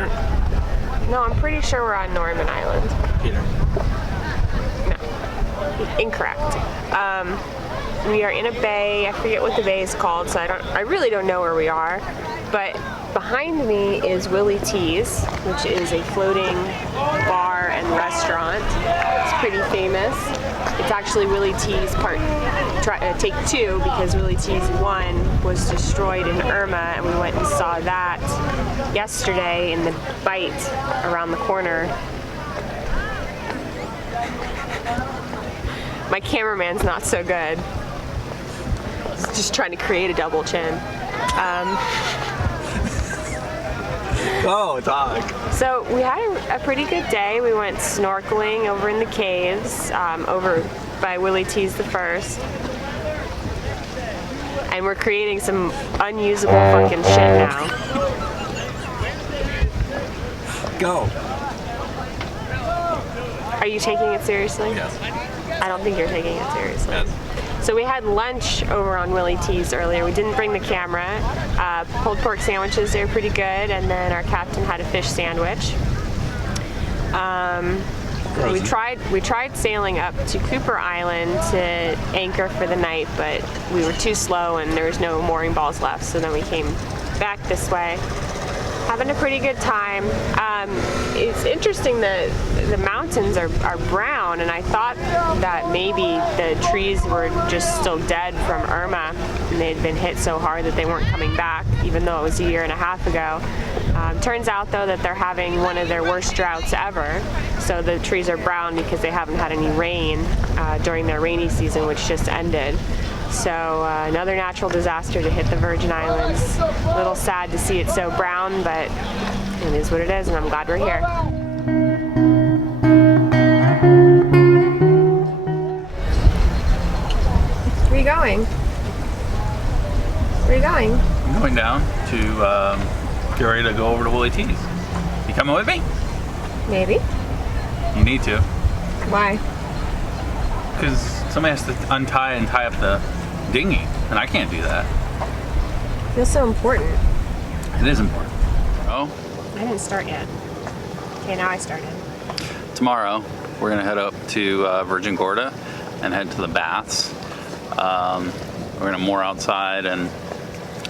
And no, I'm pretty sure we're on Norman Island. Peter. No, incorrect. We are in a bay. I forget what the bay is called, so I really don't know where we are. But behind me is Willy T's, which is a floating bar and restaurant. It's pretty famous. It's actually Willy T's take 2, because Willy T's 1 was destroyed in Irma, and we went and saw that yesterday in the Bite around the corner. My cameraman's not so good. He's just trying to create a double chin. Oh, dog. So we had a pretty good day. We went snorkeling over in the caves, over by Willy T's the First. And we're creating some unusable fucking shit now. Go. Are you taking it seriously? Yes. I don't think you're taking it seriously. Yes. So we had lunch over on Willy T's earlier. We didn't bring the camera. Pulled pork sandwiches, they were pretty good, and then our captain had a fish sandwich. We tried sailing up to Cooper Island to anchor for the night, but we were too slow and there was no mooring balls left, so then we came back this way. Having a pretty good time. It's interesting that the mountains are brown, and I thought that maybe the trees were just still dead from Irma, and they'd been hit so hard that they weren't coming back, even though it was a year and a half ago. Turns out, though, that they're having one of their worst droughts ever, so the trees are brown because they haven't had any rain during their rainy season, which just ended. So another natural disaster to hit the Virgin Islands. A little sad to see it so brown, but it is what it is, and I'm glad we're here. Where are you going? Where are you going? I'm going down to get ready to go over to Willy T's. You coming with me? Maybe. You need to. Why? Because somebody has to untie and tie up the dinghy, and I can't do that. Feels so important. It is important. Oh? I didn't start yet. Okay, now I started. Tomorrow, we're gonna head up to Virgin Gorda and head to the baths. We're gonna moor outside and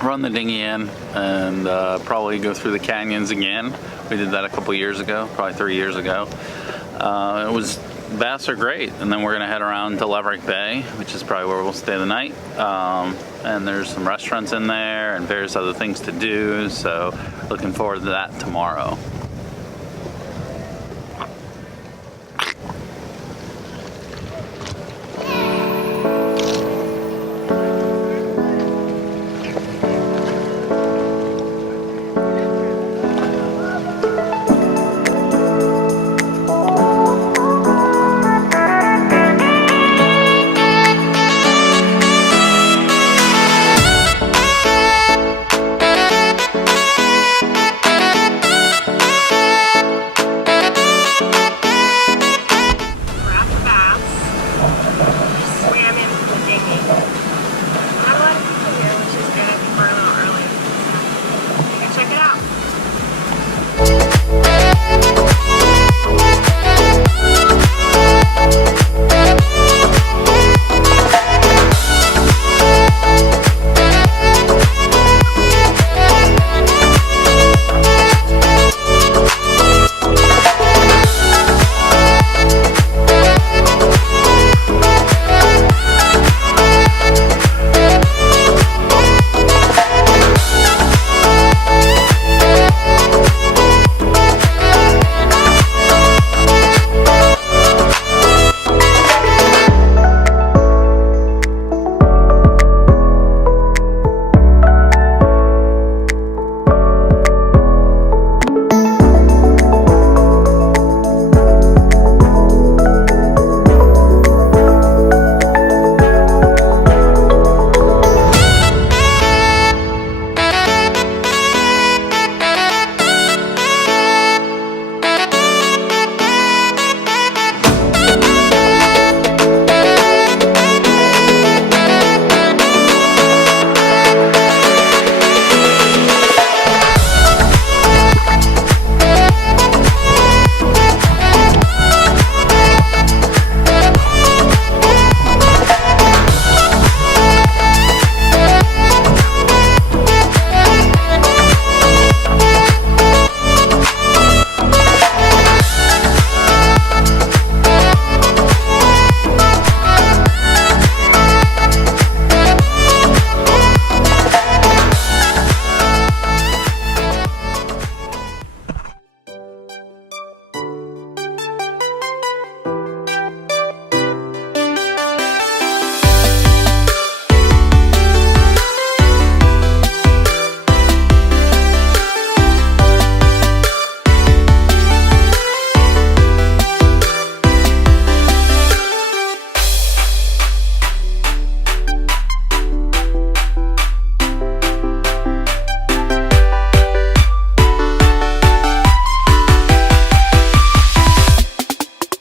run the dinghy in and probably go through the canyons again. We did that a couple years ago, probably 3 years ago. Baths are great, and then we're gonna head around to Laverick Bay, which is probably where we'll stay the night. And there's some restaurants in there and various other things to do, so looking forward to that tomorrow.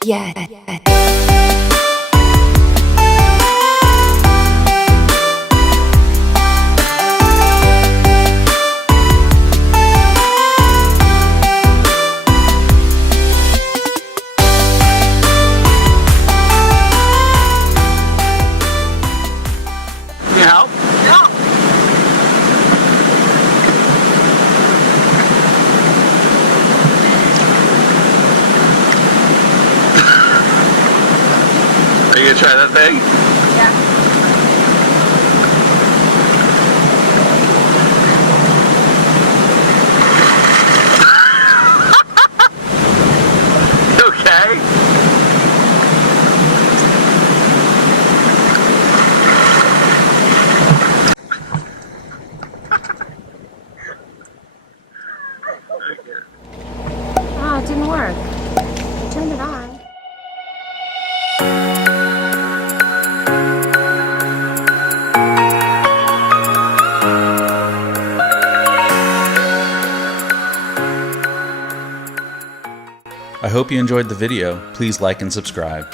yet. Can you help? Are you gonna try that thing? Okay. Oh, it didn't work. I turned it on. I hope you enjoyed the video. Please like and subscribe.